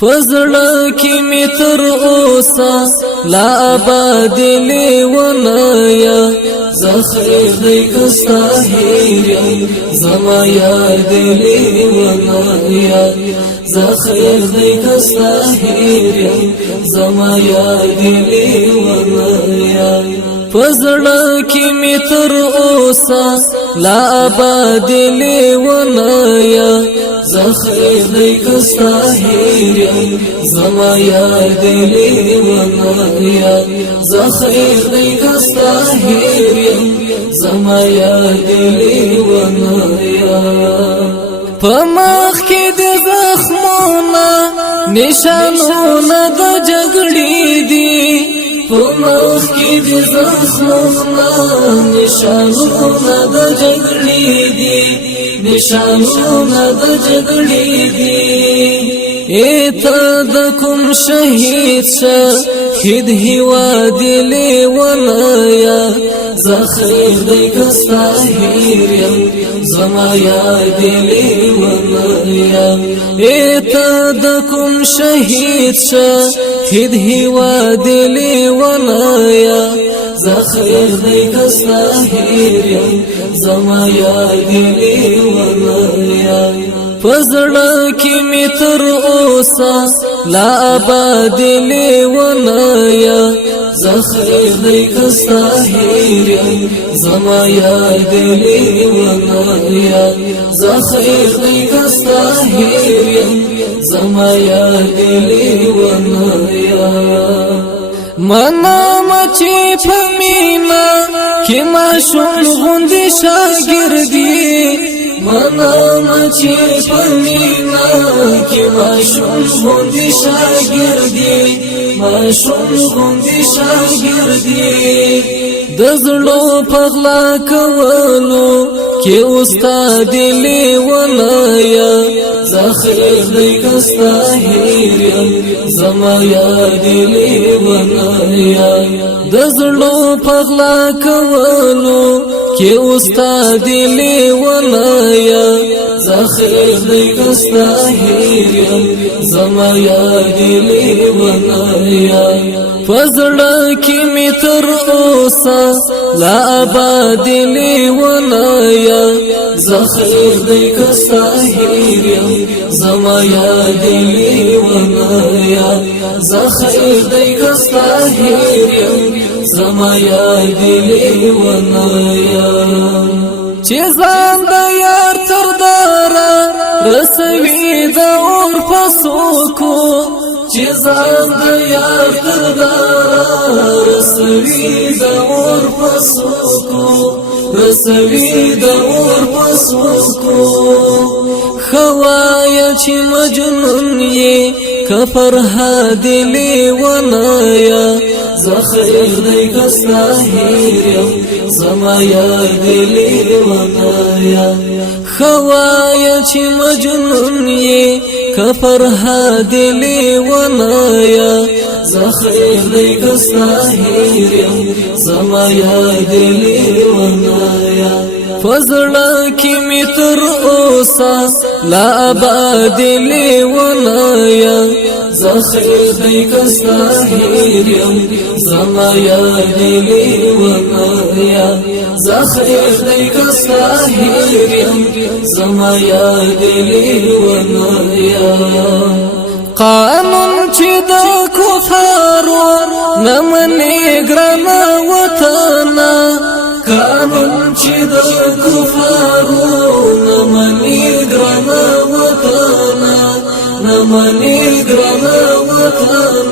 فزړه کې می تر اوسه لا آباد لیونایا زخیر دی کستا هیریم زما یاد لیونایا زخیر دی کستا هیریم زما یاد لیونایا فزړه کې می تر اوسه لا آباد لیونایا زخیر دی کستا هیریم زما یاد لیونایا زخیر دی کستا هیریم زما یاد لیونایا پمخ کې د زخمونو نشانونه د جګړې دي پمخ کې د زخمونو نشانونه د جګړې دي نشانونه د جګړې دي ایته د کوم شهید شهید هیواد لیونایا زخیر دی کستا هیریم زما یاد لیونایا ایته د کوم شهید شهید هیواد لیونایا زخیر دی کستا هیریم زما یاد لیونایا فزړه کې می تر اوسه لا آباد لیونایا زخیر دی کستا هیریم زما یاد لیونایا زخیر دی کستا هیریم زما یاد لیونایا منا مچی پمینا کی ماشوم غوندی شاگردی منا مچی پمینا کی ماشوم غوندی شاگردی ماشوم غوندی شاگردی دزړو پغلا کولو کی استاد لیونایا زخیر دی کستا هیریم زما یاد لیونایا دزړو پغلا کولو کی استاد لیونایا زخیر دی کستا هیریم زما یاد لیونایا فزړه کې می تر اوسه لا آباد لیونایا زخیر دی کستا هیریم زما یاد لیونایا زخیر دی کستا هیریم زما یاد لیونایا چې ځان د یار تر دارا رسوي د اور پسوکو چې ځان د یار تر دارا رسوي د اور پسوکو رسوي د اور پسوکو خوایا چې مجنون یې کفر هاد لیونایا زخیر دی کستا هیریم زما یاد لیونایا خوایا چې مجنون یې کفر هاد لیونایا زخیر دی کستا هیریم زما یاد لیونایا فزړه کې می تر اوسه لا آباد لیونایا زخیر دی کستا هیریم زما یاد لیونایا زخیر دی کستا هیریم زما یاد لیونایا قانون چې د کفارو نمنې ګران وطن قانون چې د کفارو نمنې ګران وطن نمنې ګران وطن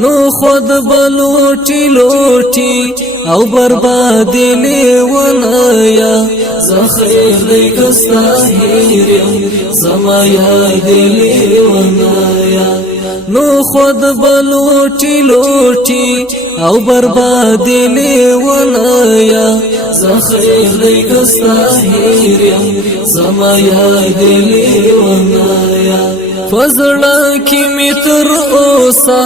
نو خود بلوټي لوټي او برباد لیونایا زخیر دی کستا هیریم زما یاد لیونایا نو خود بلوټي لوټي او برباد لیونایا زخیر دی کستا هیریم زما یاد لیونایا فزړه کې می تر اوسه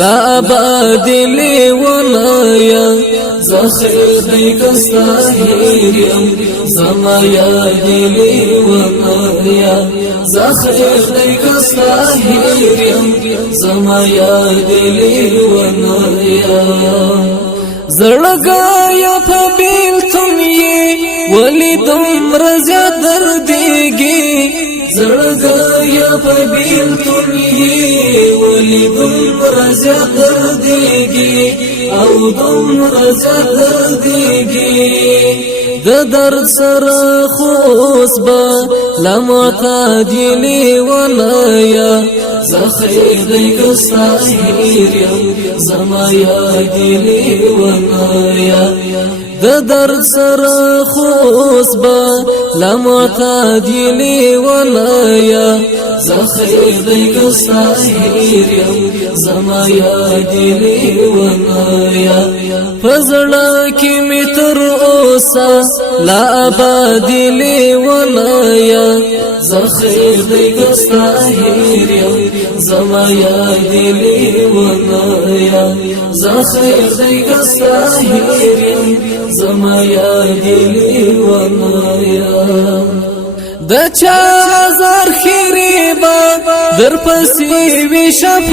لا آباد لیونایا زخیر دی کستا هیریم زما یاد لیونایا زخیر دی کستا هیریم زما یاد لیونایا زړګایا په بیلتون یې ولی دومره زیات دردیږي زړګایا په بیلتون یې ولی دومره زیات دردیږي او دومره زیات دردیږي د درد سره خو اوس به لا معتاد لیونایا زخیر دی کستا هیریم زما یاد لیونایا د درد سره خو اوس به لا معتاد لیونایا زخیر دی کستا هیریم زما یاد لیونایا فزړه کې می تر اوسه لا آباد لیونایا زخیر دی کستا هیریم زما یاد لیونایا زخیر دی کستا هیریم زما یاد لیونایا د چا زار خیری با در پسی وی شفا